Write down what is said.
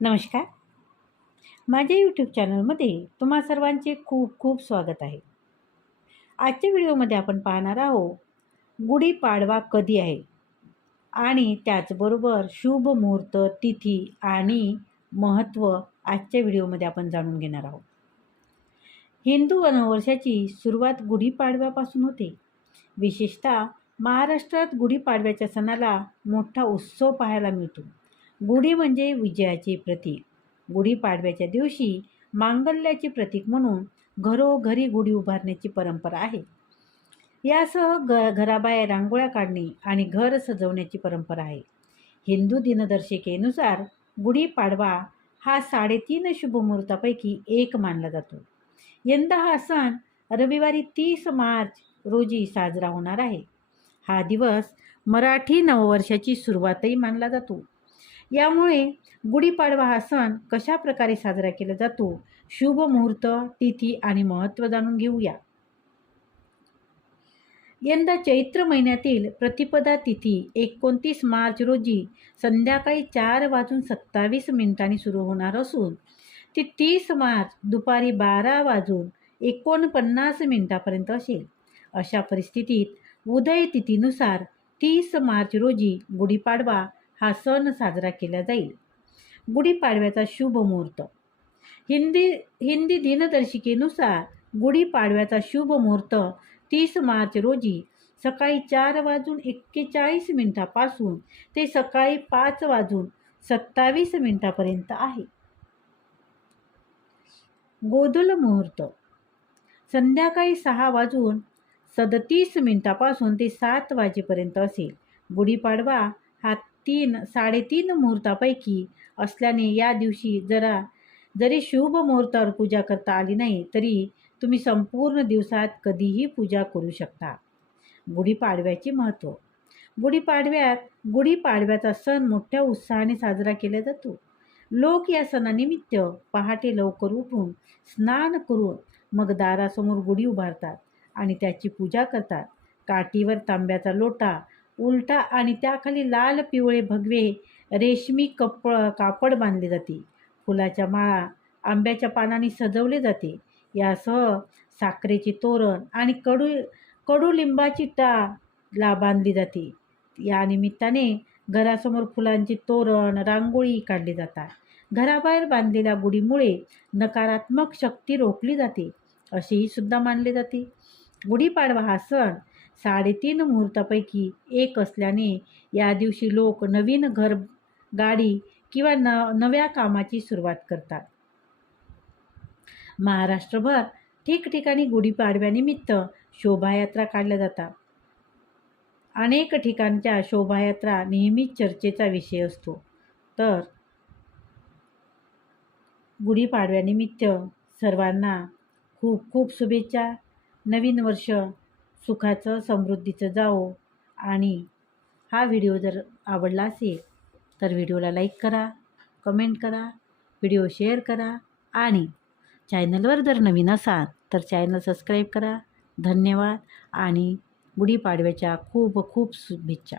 नमस्कार. माझ्या यूट्यूब चॅनलमध्ये तुम्हा सर्वांचे खूप खूप स्वागत आहे. आजच्या व्हिडिओमध्ये आपण पाहणार आहोत गुढीपाडवा कधी आहे? आणि त्याचबरोबर शुभ मुहूर्त तिथी आणि महत्त्व आजच्या व्हिडिओमध्ये आपण जाणून घेणार आहोत. हिंदू वनवर्षाची सुरुवात गुढीपाडव्यापासून होते. विशेषतः महाराष्ट्रात गुढीपाडव्याच्या सणाला मोठा उत्सव पाहायला मिळतो. गुढी म्हणजे विजयाचे प्रतीक. गुढीपाडव्याच्या दिवशी मांगल्याचे प्रतीक म्हणून घरोघरी गुढी उभारण्याची परंपरा आहे. यासह ग घराबाहेर रांगोळ्या काढणे आणि घर सजवण्याची परंपरा आहे. हिंदू दिनदर्शिकेनुसार गुढीपाडवा हा साडेतीन शुभमुहूर्तापैकी एक मानला जातो. यंदा हा सण रविवारी तीस मार्च रोजी साजरा होणार आहे. हा दिवस मराठी नववर्षाची सुरुवातही मानला जातो. यामुळे गुढीपाडवा हा सण कशा प्रकारे साजरा केला जातो? शुभ मुहूर्त तिथी आणि महत्त्व जाणून घेऊया. यंदा चैत्र महिन्यातील प्रतिपदा तिथी एकोणतीस मार्च रोजी संध्याकाळी चार वाजून सत्तावीस मिनिटांनी सुरू होणार असून ती तीस मार्च दुपारी बारा वाजून एकोणपन्नास मिनिटापर्यंत असेल. अशा परिस्थितीत उदय तिथीनुसार तीस मार्च रोजी गुढीपाडवा हा सण साजरा केला जाईल. गुढीपाडव्याचा शुभ मुहूर्त. हिंदी हिंदी दिनदर्शिकेनुसार गुढीपाडव्याचा शुभ मुहूर्त तीस मार्च रोजी सकाळी चार वाजून एक्केचाळीस मिनिटापासून ते सकाळी पाच वाजून सत्तावीस मिनिटापर्यंत आहे. गोधुल मुहूर्त. संध्याकाळी सहा वाजून सदतीस मिनिटापासून ते सात वाजेपर्यंत असेल. गुढीपाडवा हा तीन साडेतीन मुहूर्तापैकी असल्याने या दिवशी जरा जरी शुभ मुहूर्तावर पूजा करता आली नाही तरी तुम्ही संपूर्ण दिवसात कधीही पूजा करू शकता. गुढीपाडव्याचे महत्त्व. गुढीपाडव्यात गुढीपाडव्याचा सण मोठ्या उत्साहाने साजरा केला जातो. लोक या सणानिमित्त पहाटे लवकर उठून स्नान करून मग दारासमोर गुढी उभारतात आणि त्याची पूजा करतात. काठीवर तांब्याचा लोटा उलटा आणि त्याखाली लाल पिवळे भगवे रेशमी कप कापड बांधले जाते. फुलाच्या माळा आंब्याच्या पानांनी सजवले जाते. यासह साखरेचे तोरण आणि कडू कडुलिंबाची ला बांधली जाते. या निमित्ताने घरासमोर फुलांचे तोरण रांगोळी काढली जातात. घराबाहेर बांधलेल्या गुढीमुळे नकारात्मक शक्ती रोखली जाते असेही सुद्धा मानले जाते. गुढीपाडवा हा सण साडेतीन मुहूर्तापैकी एक असल्याने या दिवशी लोक नवीन घर गाडी किंवा न नव्या कामाची सुरुवात करतात. महाराष्ट्रभर ठिकठिकाणी गुढीपाडव्यानिमित्त शोभायात्रा काढल्या जातात. अनेक ठिकाणच्या शोभायात्रा नेहमीच चर्चेचा विषय असतो. तर गुढीपाडव्यानिमित्त सर्वांना खूप खूप शुभेच्छा. नवीन वर्ष सुखाचं समृद्धीचं जावो. आणि हा व्हिडिओ जर आवडला असेल तर व्हिडिओला लाईक करा कमेंट करा व्हिडिओ शेअर करा आणि चॅनलवर जर नवीन असाल तर चॅनल सबस्क्राईब करा. धन्यवाद आणि गुढीपाडव्याच्या खूप खूप शुभेच्छा.